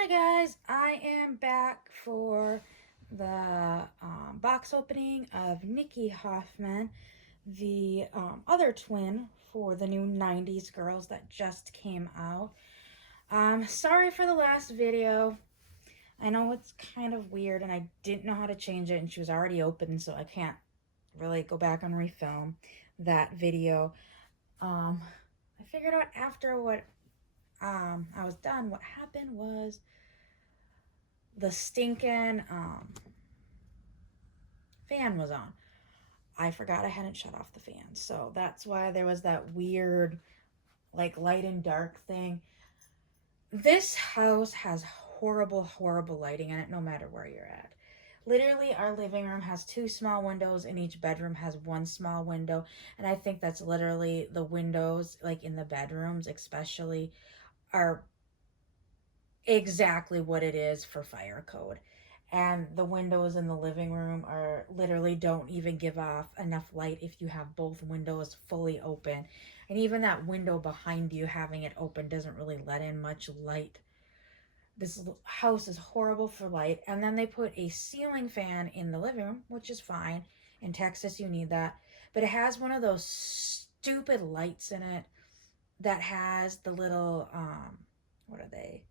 Hi guys, I am back for the box opening of Nicki Hoffman, the other twin for the new 90s girls that just came out. Sorry for the last video. I know it's kind of weird and I didn't know how to change it and she was already open, so I can't really go back and refilm that video. I figured out after what I was done, what happened was the stinking fan was on. I forgot I hadn't shut off the fan. So that's why there was that weird, like, light and dark thing. This house has horrible, horrible lighting in it no matter where you're at. Literally, our living room has 2 small windows and each bedroom has 1 small window. And I think that's literally the windows, like in the bedrooms especially, are exactly what it is for fire code. And the windows in the living room are literally don't even give off enough light if you have both windows fully open. And even that window behind you having it open doesn't really let in much light. This house is horrible for light. And then they put a ceiling fan in the living room, which is fine. In Texas, you need that. But it has one of those stupid lights in it that has the little, what are they?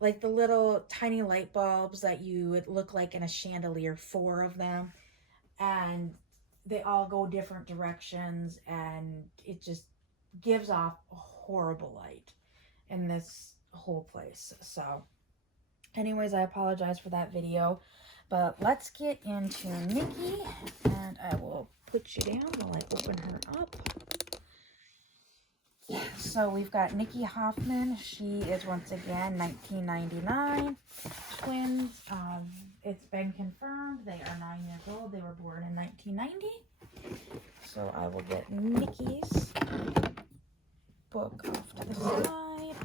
Like the little tiny light bulbs that you would look like in a chandelier, 4 of them, and they all go different directions, and it just gives off a horrible light in this whole place. So anyways, I apologize for that video, but let's get into Nicki, and I will put you down while I open her up. So we've got Nicki Hoffman. She is once again 1999. Twins. It's been confirmed. They are 9 years old. They were born in 1990. So I will get Nicki's book off to the side.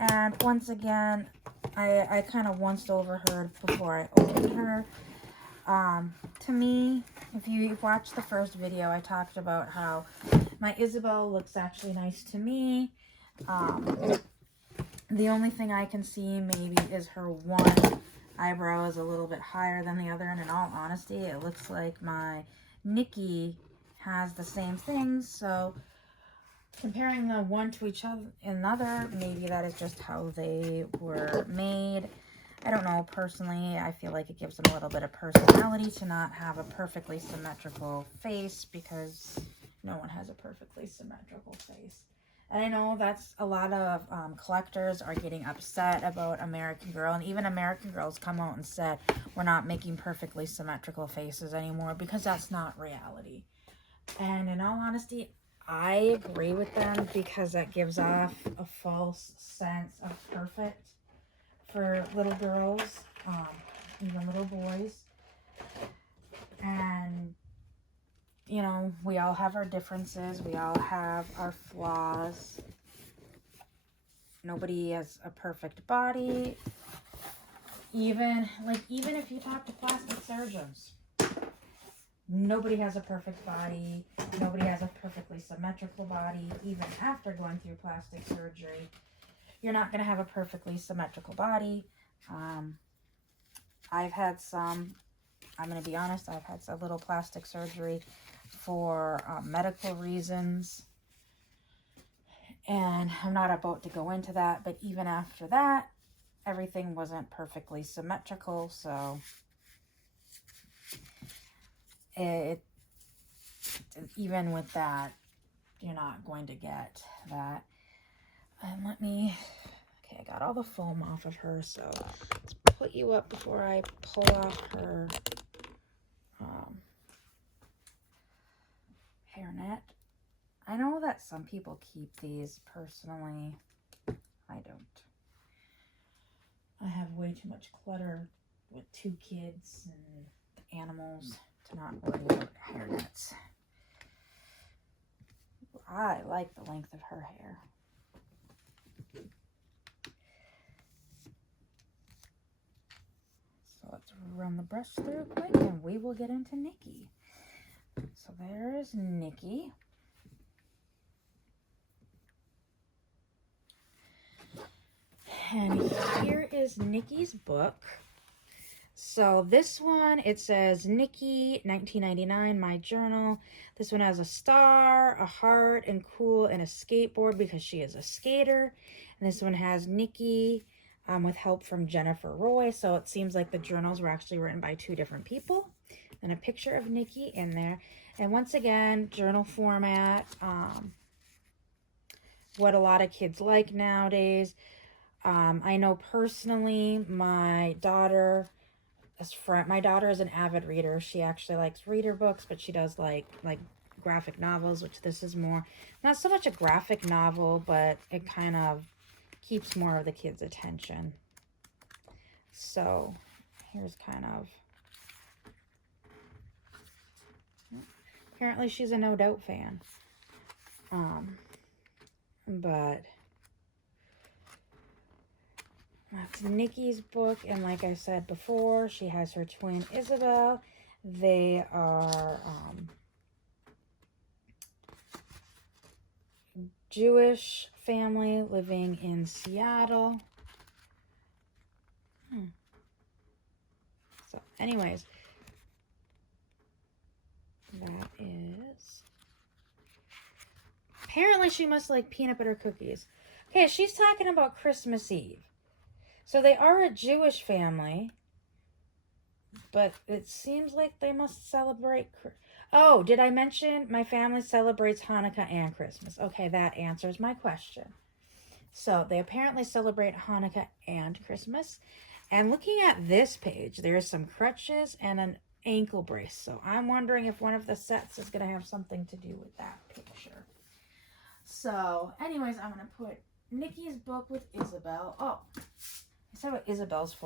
And once again, I kind of once overheard before I opened her. To me, if you've watched the first video, I talked about how my Isabel looks actually nice to me. The only thing I can see maybe is her one eyebrow is a little bit higher than the other. And in all honesty, it looks like my Nicki has the same things. So comparing the one to each other, another, maybe that is just how they were made. I don't know, personally, I feel like it gives them a little bit of personality to not have a perfectly symmetrical face, because no one has a perfectly symmetrical face. And I know that's a lot of collectors are getting upset about American Girl, and even American Girl's come out and said, we're not making perfectly symmetrical faces anymore, because that's not reality. And in all honesty, I agree with them, because that gives off a false sense of perfect for little girls, even little boys. And, you know, we all have our differences. We all have our flaws. Nobody has a perfect body. Even if you talk to plastic surgeons, nobody has a perfect body. Nobody has a perfectly symmetrical body. Even after going through plastic surgery, you're not going to have a perfectly symmetrical body. I've had some, I'm going to be honest, I've had a little plastic surgery for medical reasons. And I'm not about to go into that, but even after that, everything wasn't perfectly symmetrical. So even with that, you're not going to get that. And okay, I got all the foam off of her, so let's put you up before I pull off her hairnet. I know that some people keep these. Personally, I don't. I have way too much clutter with 2 kids and animals to not worry about hairnets. I like the length of her hair. So let's run the brush through quick and we will get into Nicki. So there's Nicki. And here is Nicki's book. So this one, it says Nicki, 1999, My Journal. This one has a star, a heart, and cool, and a skateboard because she is a skater. And this one has Nicki with help from Jennifer Roy. So it seems like the journals were actually written by two different people. And a picture of Nicki in there. And once again, journal format, what a lot of kids like nowadays. I know personally, my daughter is an avid reader. She actually likes reader books, but she does like graphic novels, which this is more, not so much a graphic novel, but it kind of keeps more of the kids' attention. So here's kind of, apparently she's a No Doubt fan. But that's Nicki's book, and like I said before, she has her twin Isabel. They are Jewish family living in Seattle. So anyways, that is, apparently she must like peanut butter cookies. Okay, she's talking about Christmas Eve. So they are a Jewish family, but it seems like they must celebrate. Oh, did I mention my family celebrates Hanukkah and Christmas? Okay, that answers my question. So they apparently celebrate Hanukkah and Christmas. And looking at this page, there's some crutches and an ankle brace. So I'm wondering if one of the sets is going to have something to do with that picture. So anyways, I'm going to put Nicki's book with Isabel. Oh, I said what Isabel's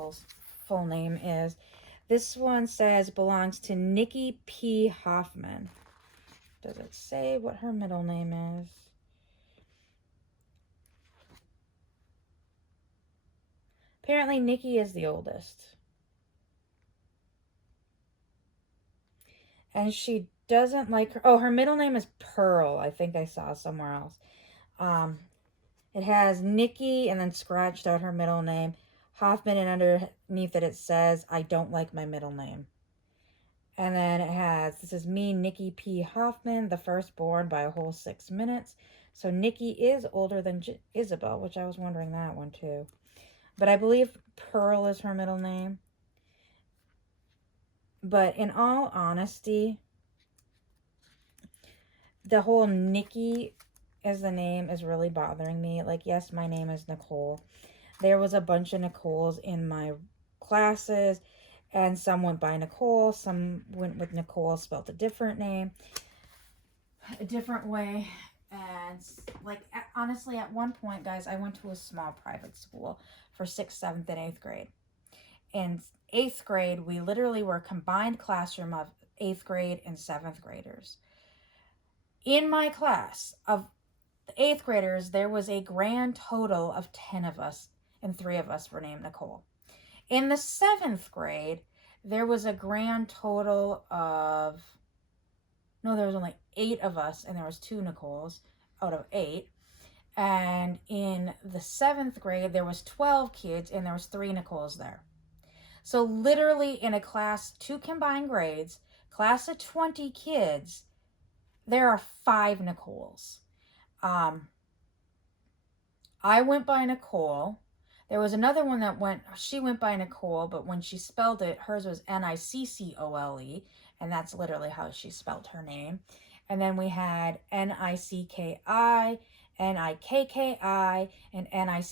full name is. This one says belongs to Nicki P. Hoffman. Does it say what her middle name is? Apparently Nicki is the oldest. And she doesn't like her. Oh, her middle name is Pearl. I think I saw somewhere else. It has Nicki and then scratched out her middle name, Hoffman, and underneath it says, I don't like my middle name. And then it has, this is me, Nicki P. Hoffman, the firstborn by a whole 6 minutes. So Nicki is older than Isabel, which I was wondering that one too. But I believe Pearl is her middle name. But in all honesty, the whole Nicki as the name is really bothering me. Like, yes, my name is Nicole. There was a bunch of Nicoles in my classes, and some went by Nicole, some went with Nicole spelled a different name, a different way. And like, honestly, at one point, guys, I went to a small private school for 6th, 7th, and 8th grade. In 8th grade, we literally were a combined classroom of 8th grade and 7th graders. In my class of the 8th graders, there was a grand total of 10 of us, and 3 of us were named Nicole. In the 7th grade, there was a grand total of, no, there was only 8 of us, and there was 2 Nicoles out of 8. And in the 7th grade, there was 12 kids, and there was 3 Nicoles there. So literally in a class, 2 combined grades, class of 20 kids, there are 5 Nicoles. I went by Nicole. There was another one that she went by Nicole, but when she spelled it, hers was Niccole, and that's literally how she spelled her name. And then we had Nicki, Nikki, and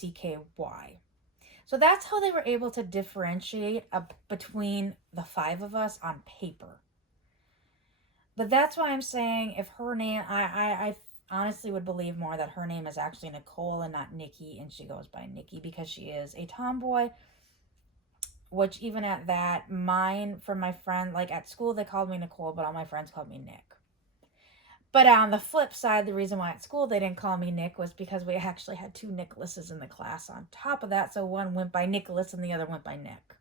Nicky. So that's how they were able to differentiate between the 5 of us on paper. But that's why I'm saying if her name, I honestly would believe more that her name is actually Nicole and not Nicki, and she goes by Nicki because she is a tomboy. Which even at that, from my friend, like at school they called me Nicole, but all my friends called me Nick. But on the flip side, the reason why at school they didn't call me Nick was because we actually had 2 Nicholases in the class on top of that. So one went by Nicholas and the other went by Nick.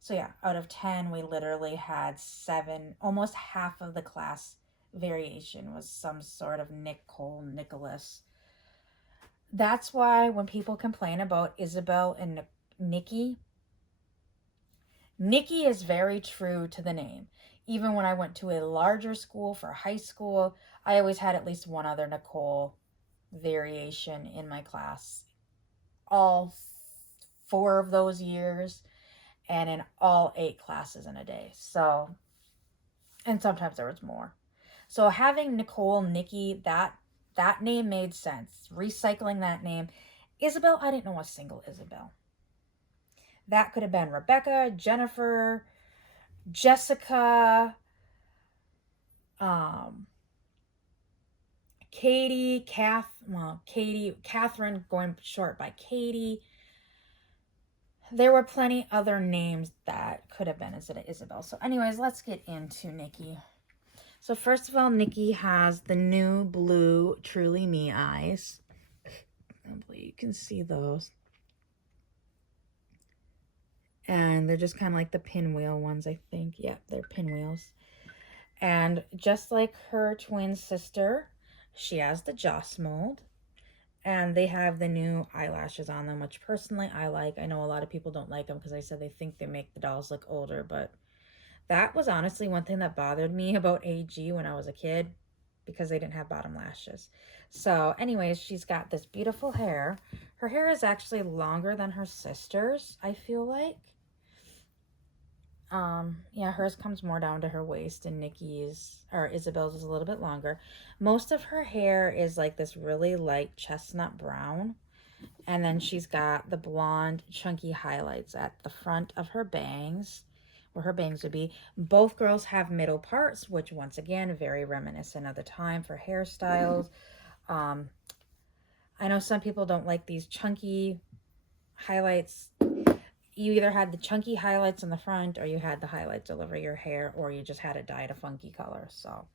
So yeah, out of 10, we literally had 7, almost half of the class variation was some sort of Nicole, Nicholas. That's why when people complain about Isabel and Nicki, Nicki is very true to the name. Even when I went to a larger school for high school, I always had at least one other Nicole variation in my class. All 4 of those years and in all 8 classes in a day. So, and sometimes there was more. So having Nicole, Nicki, that name made sense. Recycling that name. Isabel, I didn't know a single Isabel. That could have been Rebecca, Jennifer, Jessica, um, Katie, Catherine, going short by Katie. There were plenty other names that could have been instead of Isabel. So anyways, let's get into Nicki. So first of all, Nicki has the new blue Truly Me eyes. Hopefully you can see those. And they're just kind of like the pinwheel ones, I think. Yep, they're pinwheels. And just like her twin sister, she has the Joss mold. And they have the new eyelashes on them, which personally I like. I know a lot of people don't like them because I said they think they make the dolls look older, but that was honestly one thing that bothered me about AG when I was a kid, because they didn't have bottom lashes. So anyways, she's got this beautiful hair. Her hair is actually longer than her sister's, I feel like. Yeah, hers comes more down to her waist, and Nicki's, or Isabel's, is a little bit longer. Most of her hair is like this really light chestnut brown. And then she's got the blonde chunky highlights at the front of her bangs, where her bangs would be. Both girls have middle parts, which once again, very reminiscent of the time for hairstyles. I know some people don't like these chunky highlights. You either had the chunky highlights in the front, or you had the highlights all over your hair, or you just had it dyed a funky color. So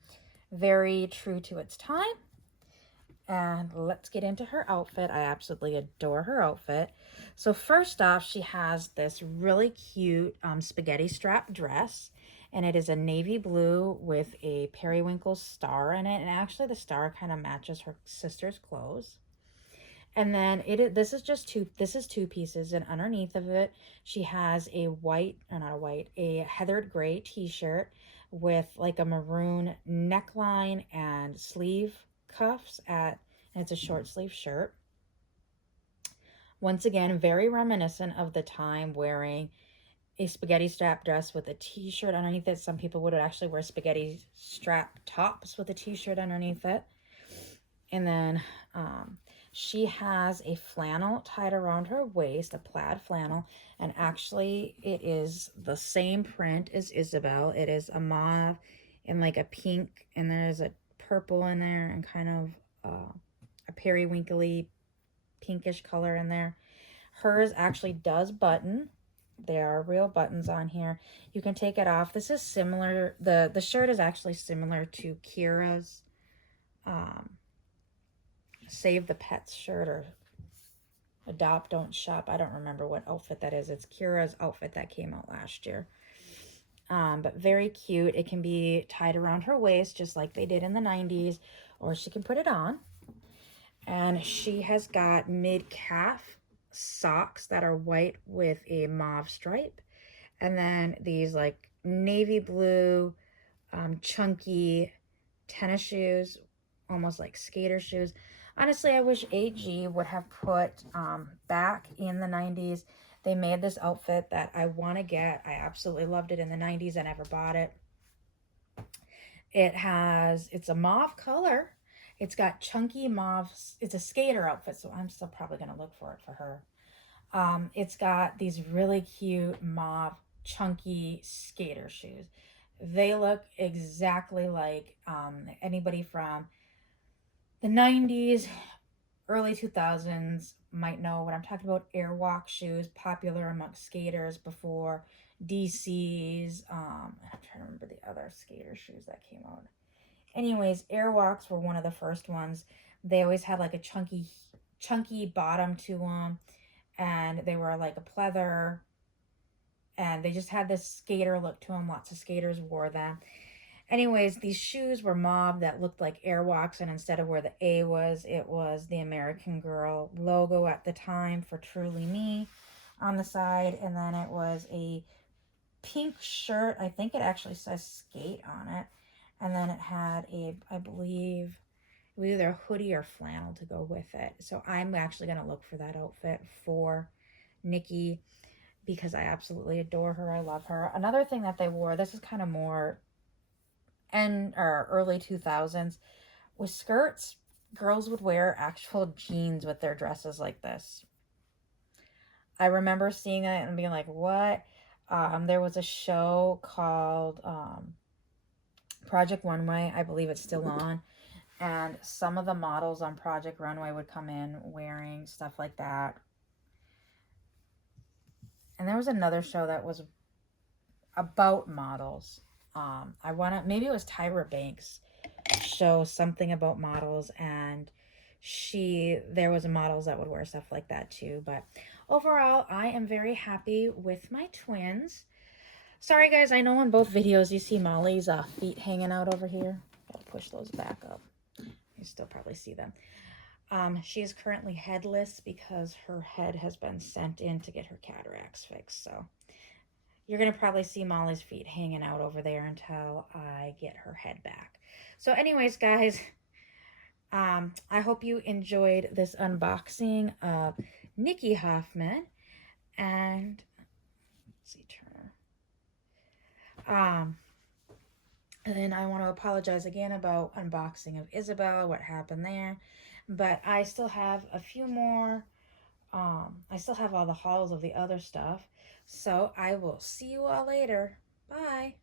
very true to its time. And let's get into her outfit. I absolutely adore her outfit. So first off, she has this really cute spaghetti strap dress. And it is a navy blue with a periwinkle star in it. And actually the star kind of matches her sister's clothes. And then this is two pieces, and underneath of it she has a a heathered gray t-shirt with like a maroon neckline and sleeve cuffs and it's a short sleeve shirt. Once again, very reminiscent of the time, wearing a spaghetti strap dress with a t-shirt underneath it. Some people would actually wear spaghetti strap tops with a t-shirt underneath it. And then she has a flannel tied around her waist, a plaid flannel, and actually it is the same print as Isabel. It is a mauve and like a pink, and there's a purple in there, and kind of a periwinkly pinkish color in there. Hers actually does button. There are real buttons on here. You can take it off. This is similar. The shirt is actually similar to Kira's Save the Pets shirt, or Adopt Don't Shop. I don't remember what outfit that is. It's Kira's outfit that came out last year. But very cute. It can be tied around her waist just like they did in the 90s, or she can put it on. And she has got mid-calf socks that are white with a mauve stripe. And then these like navy blue, chunky tennis shoes, almost like skater shoes. Honestly, I wish AG would have put back in the 90s. They made this outfit that I want to get. I absolutely loved it in the 90s. I never bought it. It's a mauve color. It's got chunky mauve. It's a skater outfit, so I'm still probably going to look for it for her. It's got these really cute mauve chunky skater shoes. They look exactly like anybody from the 90s, early 2000s might know what I'm talking about. Airwalk shoes, popular amongst skaters before DC's. I'm trying to remember the other skater shoes that came out. Anyways, Airwalks were one of the first ones. They always had like a chunky bottom to them, and they were like a pleather, and they just had this skater look to them. Lots of skaters wore them. Anyways, these shoes were mauve that looked like Airwalks, and instead of where the A was, it was the American Girl logo at the time for Truly Me on the side. And then it was a pink shirt. I think it actually says skate on it. And then it had a, I believe, it was either a hoodie or flannel to go with it. So I'm actually going to look for that outfit for Nicki because I absolutely adore her. I love her. Another thing that they wore, this is kind of more end or early 2000s, with skirts. Girls would wear actual jeans with their dresses like this. I remember seeing it and being like, what? There was a show called Project Runway. I believe it's still on. And some of the models on Project Runway would come in wearing stuff like that. And there was another show that was about models. Maybe it was Tyra Banks show, something about models, and there was models that would wear stuff like that too. But overall, I am very happy with my twins. Sorry guys, I know in both videos you see Molly's feet hanging out over here. I'll push those back up. You still probably see them. She is currently headless because her head has been sent in to get her cataracts fixed. So you're going to probably see Molly's feet hanging out over there until I get her head back. So anyways, guys, I hope you enjoyed this unboxing of Nicki Hoffman. And let's see, Turner. And then I want to apologize again about unboxing of Isabel, what happened there. But I still have a few more. I still have all the hauls of the other stuff. So I will see you all later. Bye.